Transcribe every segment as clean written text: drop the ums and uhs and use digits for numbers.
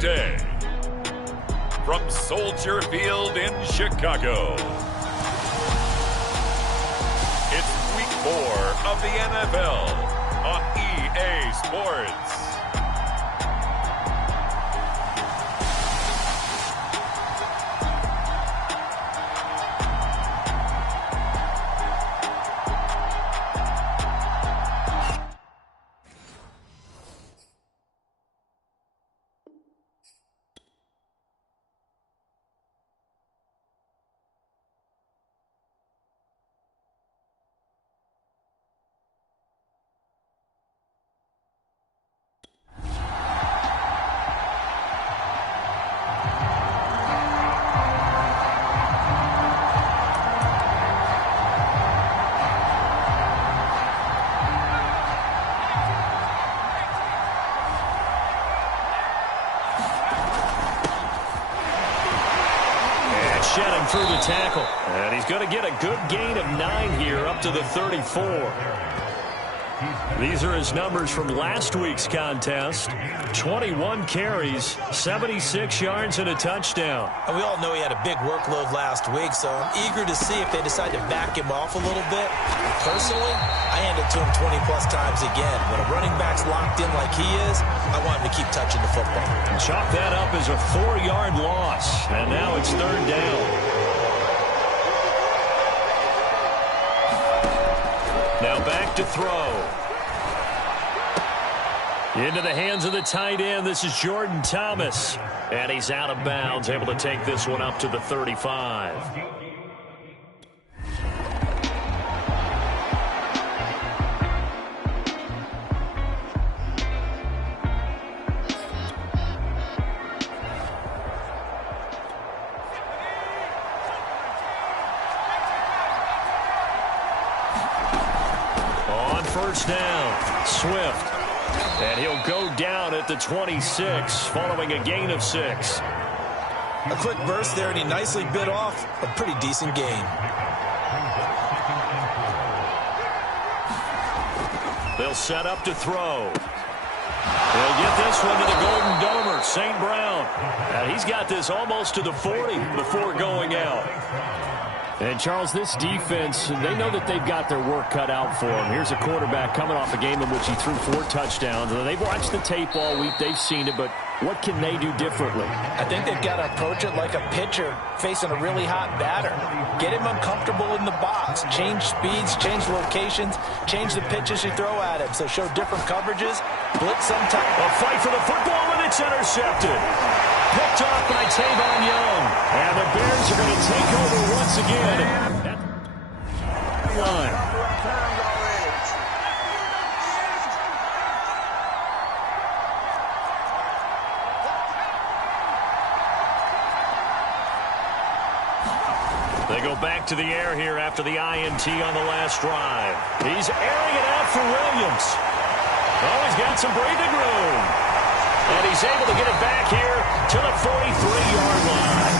Tuesday, from Soldier Field in Chicago, it's Week 4 of the NFL on EA Sports. Shedding through the tackle. And he's going to get a good gain of 9 here up to the 34. These are his numbers from last week's contest. 21 carries, 76 yards, and a touchdown. And we all know he had a big workload last week, so I'm eager to see if they decide to back him off a little bit. Personally, I hand it to him 20-plus times again. When a running back's locked in like he is, I want him to keep touching the football. Chalk that up as a 4-yard loss, and now it's 3rd down. Now back to throw. Into the hands of the tight end. This is Jordan Thomas. And he's out of bounds, able to take this one up to the 35. On first down, Swift. And he'll go down at the 26, following a gain of 6. A quick burst there, and he nicely bit off a pretty decent gain. They'll set up to throw. He'll get this one to the Golden Domer, St. Brown. And he's got this almost to the 40 before going out. And, Charles, this defense, they know that they've got their work cut out for them. Here's a quarterback coming off a game in which he threw 4 touchdowns. They've watched the tape all week. They've seen it, but what can they do differently? I think they've got to approach it like a pitcher facing a really hot batter. Get him uncomfortable in the box. Change speeds, change locations, change the pitches you throw at him. So show different coverages, blitz sometimes. A fight for the football, and it's intercepted. Picked off by Tavon Young. And the Bears are going to take over once again. Line. They go back to the air here after the INT on the last drive. He's airing it out for Williams. Oh, he's got some breathing room. And he's able to get it back here to the 43-yard line.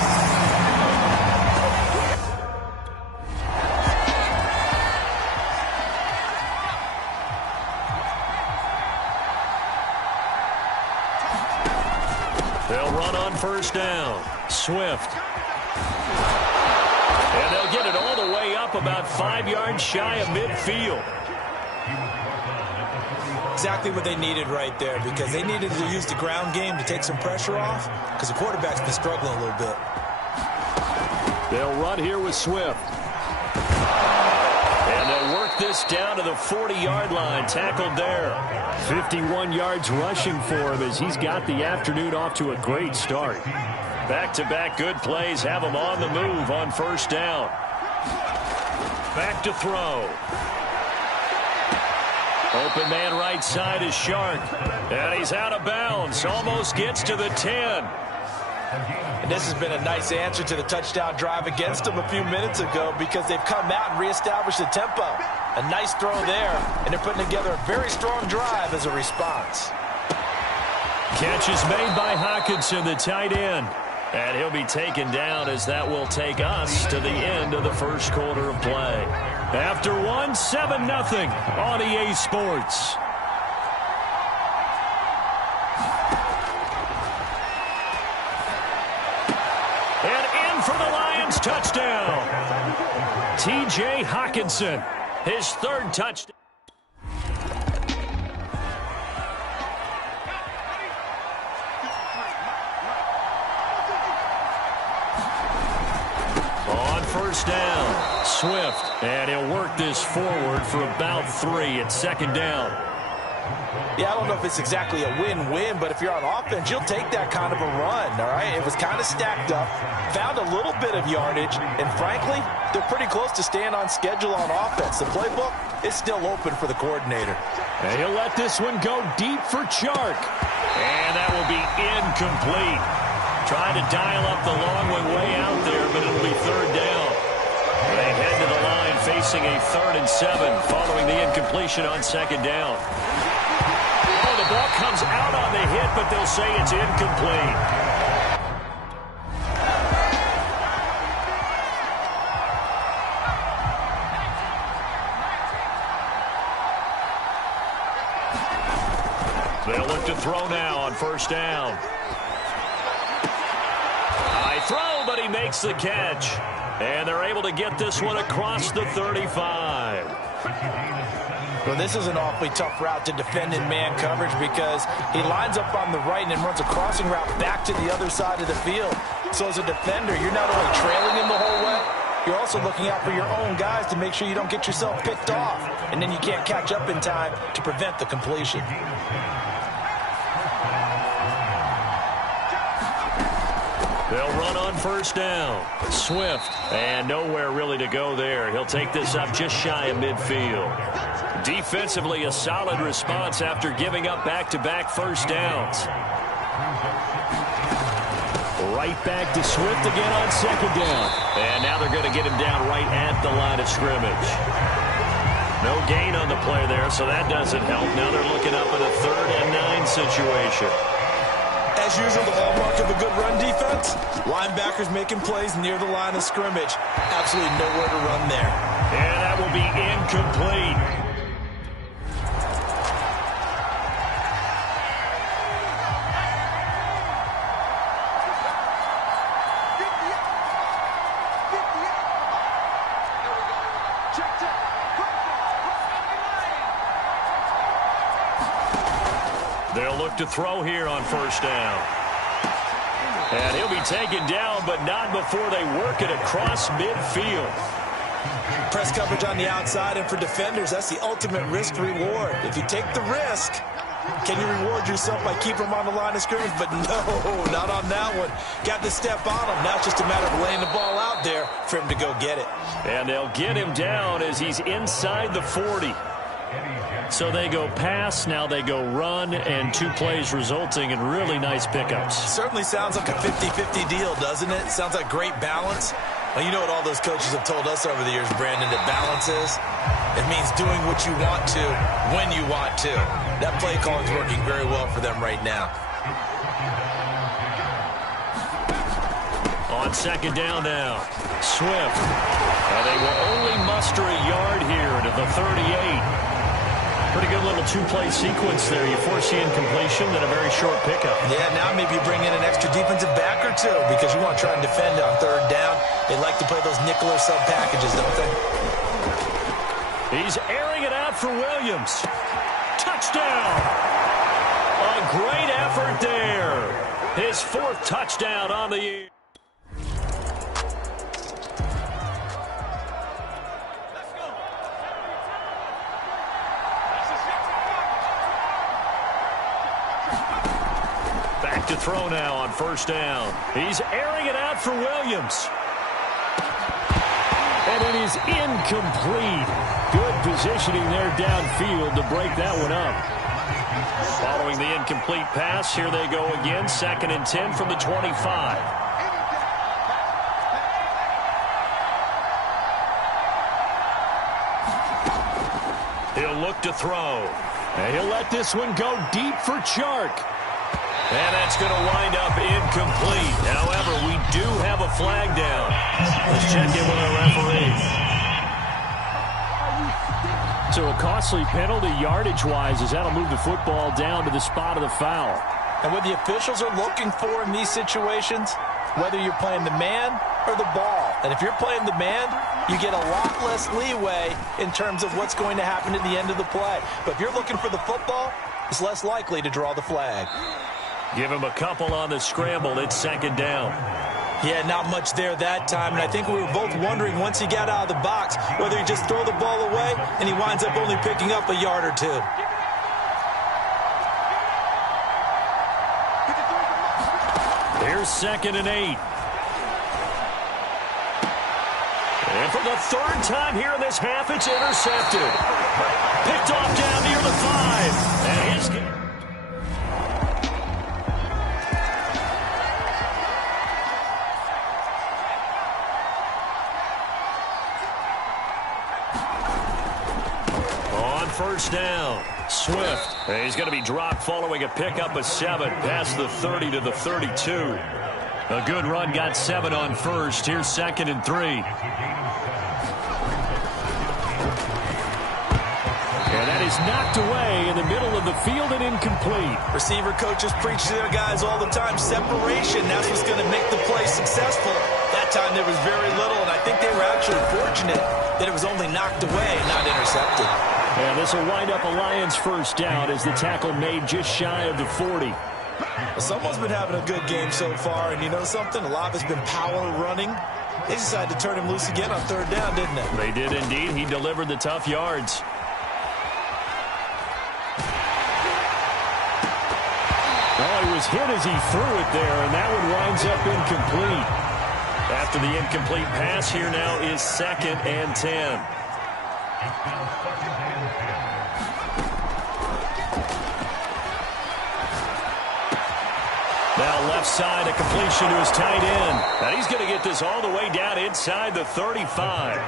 They'll run on first down. Swift. And they'll get it all the way up about 5 yards shy of midfield. Exactly what they needed right there, because they needed to use the ground game to take some pressure off, because the quarterback's been struggling a little bit. They'll run here with Swift. And they'll work this down to the 40-yard line, tackled there. 51 yards rushing for him as he's got the afternoon off to a great start. Back-to-back good plays have him on the move on first down. Back to throw. Open man right side is Shark. And he's out of bounds. Almost gets to the 10. And this has been a nice answer to the touchdown drive against them a few minutes ago, because they've come out and reestablished the tempo. A nice throw there, and they're putting together a very strong drive as a response. Catch is made by Hockenson, the tight end. And he'll be taken down as that will take us to the end of the first quarter of play. After one, 7-0 on EA Sports. first touchdown. T.J. Hockenson, his third touchdown. On first down, Swift, and he'll work this forward for about 3 at second down. Yeah, I don't know if it's exactly a win-win, but if you're on offense, you'll take that kind of a run, all right? It was kind of stacked up, found a little bit of yardage, and frankly, they're pretty close to staying on schedule on offense. The playbook is still open for the coordinator. And he'll let this one go deep for Chark. And that will be incomplete. Trying to dial up the long one way out there, but it'll be third down. They head to the line facing a 3rd and 7 following the incompletion on second down. Oh, the ball comes out on the hit, but they'll say it's incomplete. They'll look to throw now on first down. High throw, but he makes the catch. And they're able to get this one across the 35. Well, this is an awfully tough route to defend in man coverage because he lines up on the right and then runs a crossing route back to the other side of the field. So as a defender, you're not only trailing him the whole way, you're also looking out for your own guys to make sure you don't get yourself picked off. And then you can't catch up in time to prevent the completion. They'll run on first down. Swift, and nowhere really to go there. He'll take this up just shy of midfield. Defensively, a solid response after giving up back-to-back first downs. Right back to Swift again on second down. And now they're going to get him down right at the line of scrimmage. No gain on the play there, so that doesn't help. Now they're looking up at a 3rd and 9 situation. As usual, the hallmark of a good run defense, linebackers making plays near the line of scrimmage. Absolutely nowhere to run there. And that will be incomplete. They'll look to throw here on first down. And he'll be taken down, but not before they work it across midfield. Press coverage on the outside, and for defenders, that's the ultimate risk-reward. If you take the risk, can you reward yourself by keeping them on the line of scrimmage? But no, not on that one. Got to step on him. Now it's just a matter of laying the ball out there for him to go get it. And they'll get him down as he's inside the 40. So they go pass, now they go run, and 2 plays resulting in really nice pickups. Certainly sounds like a 50-50 deal, doesn't it? Sounds like great balance. Well, you know what all those coaches have told us over the years, Brandon, that balance is? It means doing what you want to when you want to. That play calling is working very well for them right now. On second down now, Swift. Now they will only muster a yard here to the 38. Pretty good little 2-play sequence there. You force the incompletion, then a very short pickup. Yeah, now maybe you bring in an extra defensive back or 2 because you want to try and defend on third down. They like to play those nickel or sub packages, don't they? He's airing it out for Williams. Touchdown! A great effort there. His 4th touchdown on the year. To throw now on first down. He's airing it out for Williams. And it is incomplete. Good positioning there downfield to break that one up. Following the incomplete pass, here they go again. 2nd and 10 from the 25. He'll look to throw. And he'll let this one go deep for Chark. And that's going to wind up incomplete. However, we do have a flag down. Let's check in with our referee. So a costly penalty yardage-wise as that'll move the football down to the spot of the foul. And what the officials are looking for in these situations, whether you're playing the man or the ball, And if you're playing the man, you get a lot less leeway in terms of what's going to happen at the end of the play. But if you're looking for the football, it's less likely to draw the flag. Give him a couple on the scramble. It's second down. Yeah, not much there that time, and I think we were both wondering once he got out of the box whether he'd just throw the ball away, and he winds up only picking up a yard or two. Here's 2nd and 8. And for the third time here in this half, it's intercepted. Picked off down near the 5. And his... On first down, Swift. He's going to be dropped following a pickup of 7 past the 30 to the 32. A good run, got 7 on first. Here's 2nd and 3. And that is knocked away in the middle of the field and incomplete. Receiver coaches preach to their guys all the time. Separation, that's what's going to make the play successful. That time there was very little, and I think they were actually fortunate that it was only knocked away and not intercepted. And this will wind up a Lions first down as the tackle made just shy of the 40. Well, someone's been having a good game so far, and you know something? A lot of it's been power running. They decided to turn him loose again on third down, didn't they? They did indeed. He delivered the tough yards. Oh, he was hit as he threw it there, and that one winds up incomplete. After the incomplete pass, here now is 2nd and 10. Now left side, a completion to his tight end. And he's going to get this all the way down inside the 35.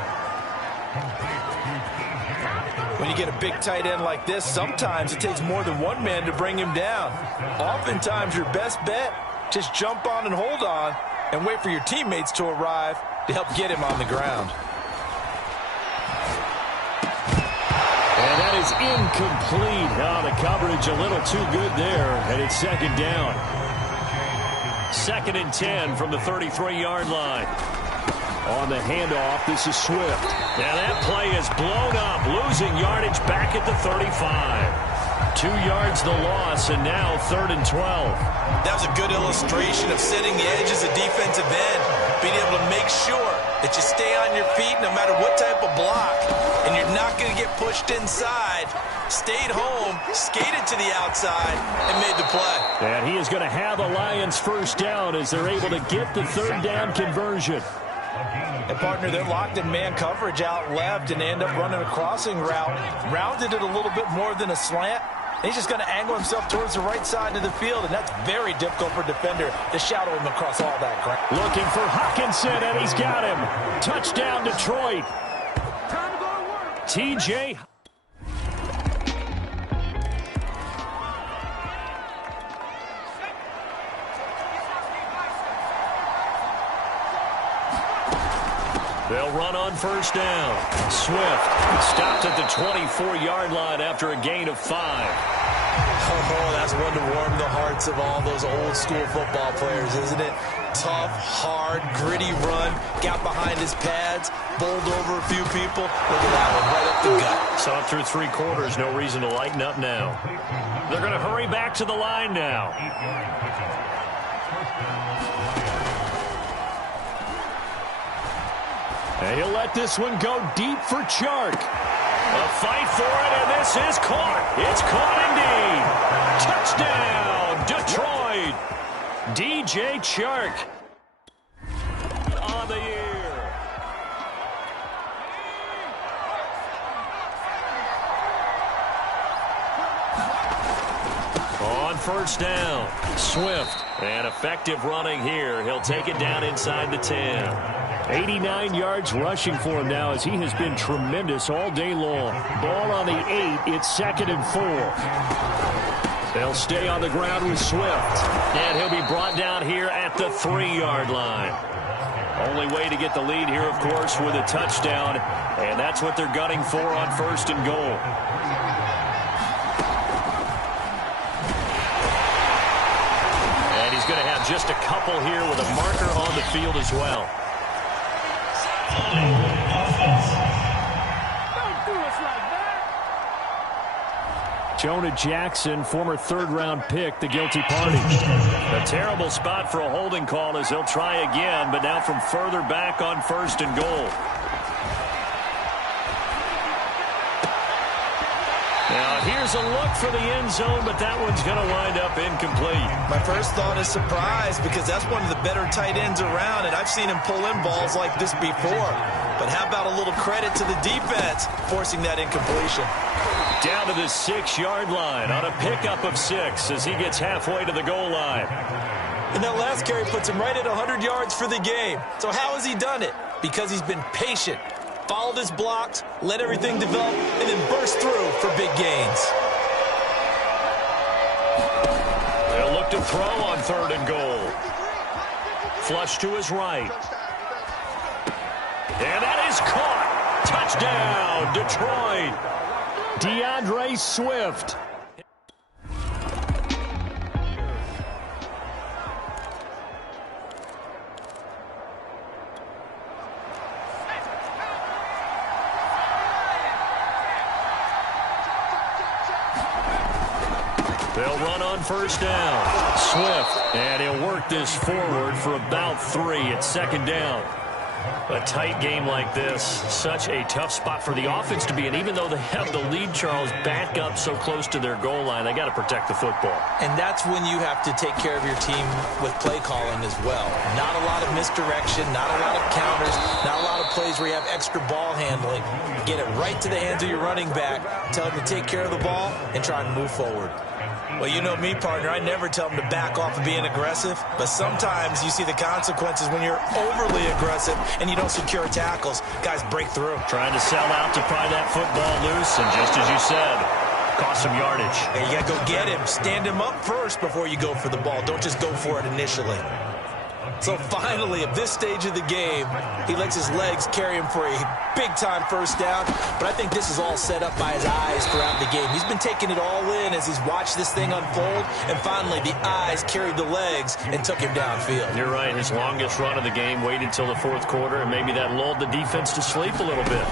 When you get a big tight end like this, sometimes it takes more than one man to bring him down. Oftentimes, your best bet, just jump on and hold on and wait for your teammates to arrive to help get him on the ground. And that is incomplete. Now the coverage a little too good there, and it's 2nd down. 2nd and 10 from the 33-yard line. On the handoff, this is Swift. Now that play is blown up, losing yardage back at the 35. 2 yards the loss, and now 3rd and 12. That was a good illustration of setting the edge as a defensive end, being able to make sure that you stay on your feet no matter what type of block, and you're not going to get pushed inside. Stayed home, skated to the outside, and made the play. And he is going to have a Lions first down as they're able to get the 3rd down conversion. And, partner, they're locked in man coverage out left and end up running a crossing route. Rounded it a little bit more than a slant. He's just going to angle himself towards the right side of the field, and that's very difficult for a defender to shadow him across all that ground. Looking for Hockenson, and he's got him. Touchdown, Detroit. TJ. They'll run on first down. Swift stopped at the 24-yard line after a gain of 5. Oh, that's one to warm the hearts of all those old-school football players, isn't it? Tough, hard, gritty run. Got behind his pads, bowled over a few people. Look at that one, right up the gut. Saw through 3 quarters, no reason to lighten up now. They're going to hurry back to the line now. And he'll let this one go deep for Chark. A fight for it, and this is caught. It's caught indeed. Touchdown, Detroit. DJ Chark on the year. On first down, Swift. And effective running here. He'll take it down inside the 10. 89 yards rushing for him now as he has been tremendous all day long. Ball on the 8. It's 2nd and 4. They'll stay on the ground with Swift. And he'll be brought down here at the 3-yard line. Only way to get the lead here, of course, with a touchdown. And that's what they're gunning for on 1st and goal. And he's going to have just a couple here with a marker on the field as well. Jonah Jackson, former third-round pick, the guilty party. A terrible spot for a holding call as he'll try again, but now from further back on 1st and goal. Now here's a look for the end zone, but that one's going to wind up incomplete. My first thought is surprise because that's one of the better tight ends around, and I've seen him pull in balls like this before. But how about a little credit to the defense forcing that incompletion? Down to the 6-yard line on a pickup of 6 as he gets halfway to the goal line. And that last carry puts him right at 100 yards for the game. So how has he done it? Because he's been patient, followed his blocks, let everything develop, and then burst through for big gains. They'll look to throw on 3rd and goal. Flush to his right. And that is caught. Touchdown, Detroit. DeAndre Swift. They'll run on 1st down. Swift, and he'll work this forward for about 3 at 2nd down. A tight game like this, such a tough spot for the offense to be in. Even though they have the lead, Charles, back up so close to their goal line, they got to protect the football. And that's when you have to take care of your team with play calling as well. Not a lot of misdirection, not a lot of counters, not a lot of plays where you have extra ball handling. Get it right to the hands of your running back, tell him to take care of the ball, and try and move forward. Well, you know me, partner. I never tell them to back off of being aggressive, but sometimes you see the consequences when you're overly aggressive and you don't secure tackles. Guys break through. Trying to sell out to pry that football loose, and just as you said, cost some yardage. Yeah, you got to go get him. Stand him up first before you go for the ball. Don't just go for it initially. So finally, at this stage of the game, he lets his legs carry him for a big-time 1st down. But I think this is all set up by his eyes throughout the game. He's been taking it all in as he's watched this thing unfold. And finally, the eyes carried the legs and took him downfield. You're right. His longest run of the game waited till the 4th quarter, and maybe that lulled the defense to sleep a little bit.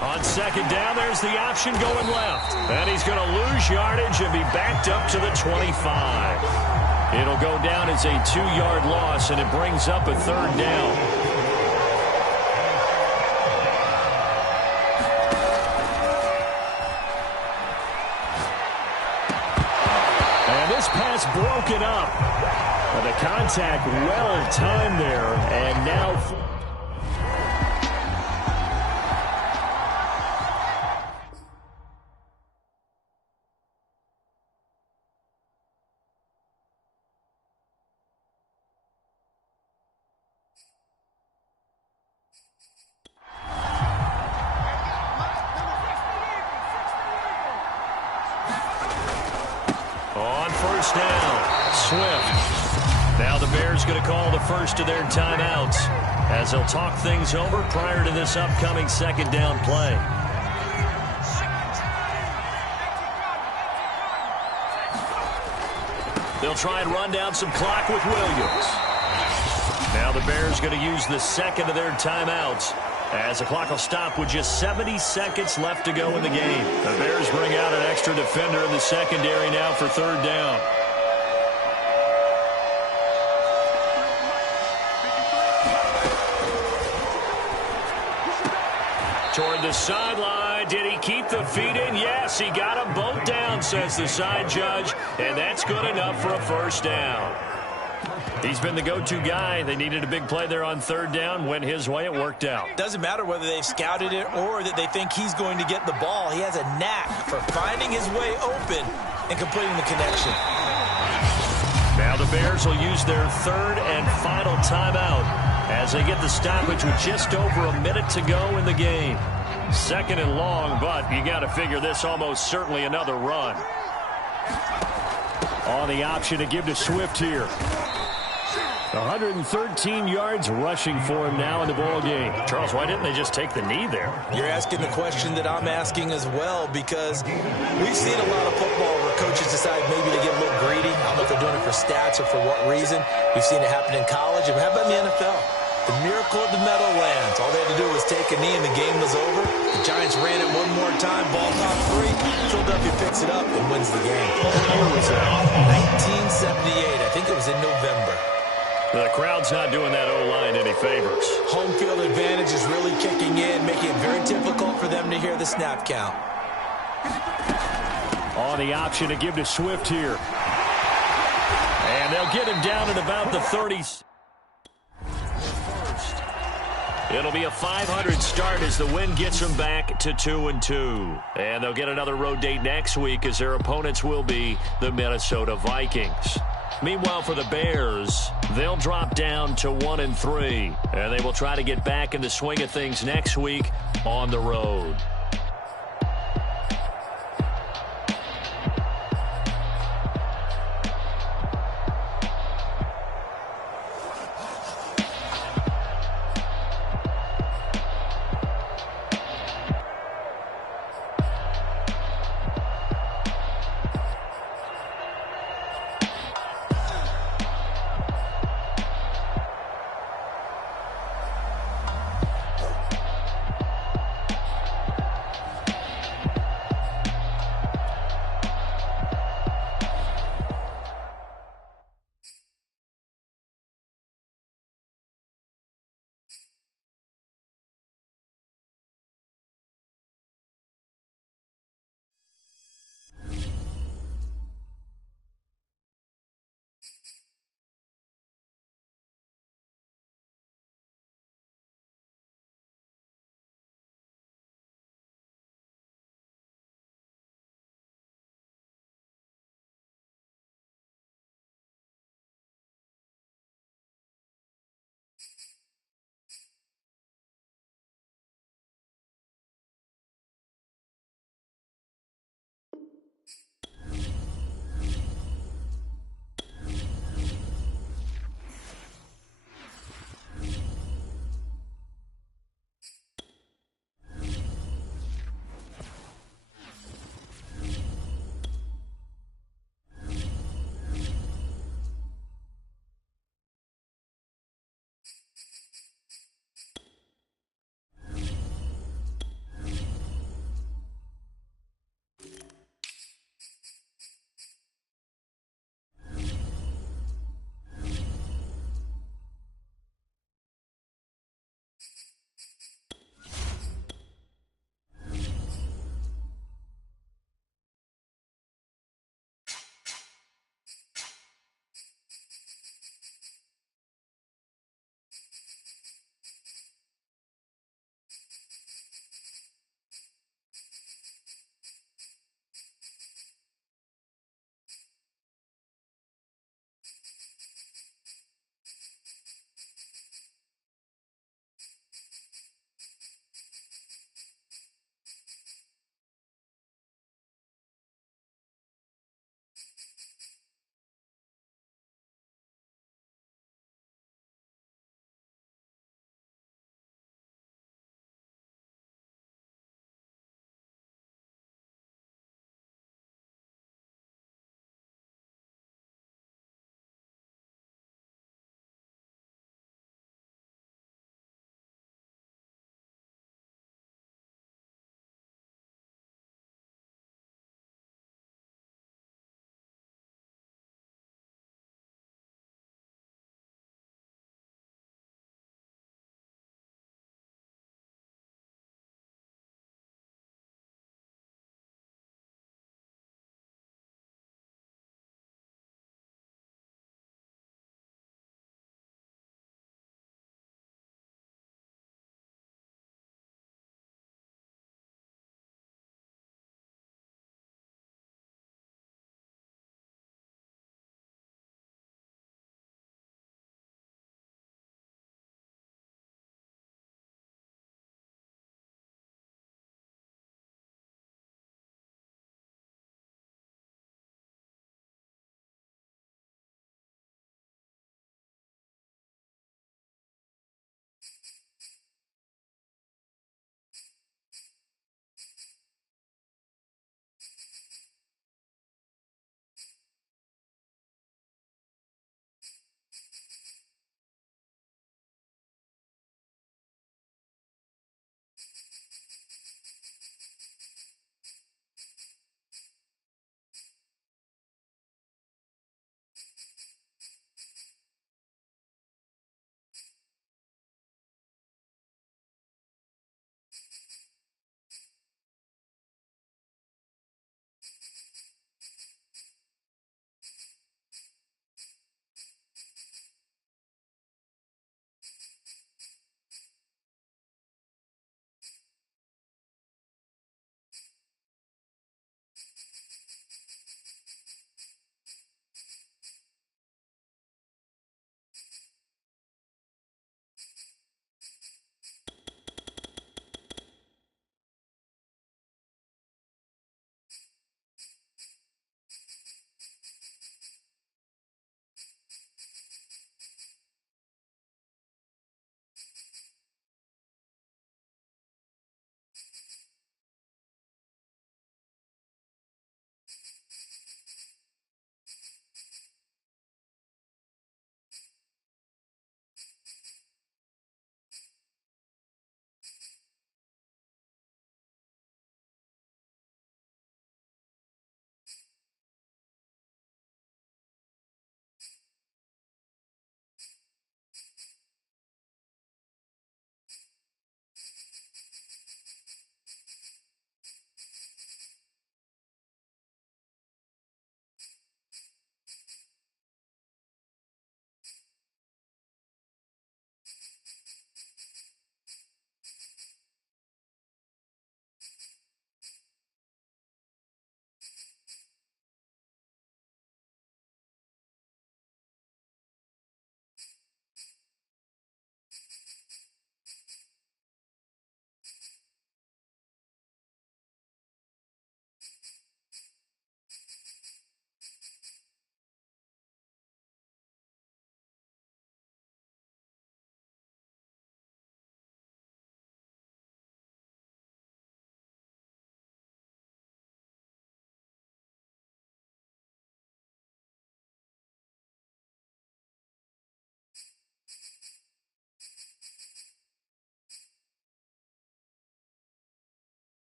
On 2nd down, there's the option going left. And he's going to lose yardage and be backed up to the 25. It'll go down as a 2-yard loss, and it brings up a 3rd down. And this pass broken up. But the contact well timed there, and now... On 1st down, Swift. Now the Bears going to call the first of their timeouts as they'll talk things over prior to this upcoming 2nd down play. They'll try and run down some clock with Williams. Now the Bears going to use the 2nd of their timeouts as the clock will stop with just 70 seconds left to go in the game. The Bears bring out an extra defender in the secondary now for 3rd down. Toward the sideline. Did he keep the feet in? Yes, he got them both down, says the side judge, and that's good enough for a 1st down. He's been the go-to guy. They needed a big play there on 3rd down. Went his way. It worked out. Doesn't matter whether they've scouted it or that they think he's going to get the ball. He has a knack for finding his way open and completing the connection. Now the Bears will use their 3rd and final timeout as they get the stoppage with just over a minute to go in the game. 2nd and long, but you got to figure this almost certainly another run. On the option to give to Swift here. 113 yards rushing for him now in the ball game. Charles, why didn't they just take the knee there? You're asking the question that I'm asking as well, because we've seen a lot of football where coaches decide maybe they get a little greedy. I don't know if they're doing it for stats or for what reason. We've seen it happen in college. And how about in the NFL? The miracle of the Meadowlands. All they had to do was take a knee and the game was over. The Giants ran it one more time. Ball top 3. Philadelphia picks it up and wins the game. What year was that? 1978. I think it was in November. The crowd's not doing that O-line any favors. Home field advantage is really kicking in, making it very difficult for them to hear the snap count. On the option to give to Swift here. And they'll get him down at about the 30s. It'll be a 500 start as the win gets them back to 2-2. And they'll get another road date next week as their opponents will be the Minnesota Vikings. Meanwhile, for the Bears, they'll drop down to 1-3. And they will try to get back in the swing of things next week on the road.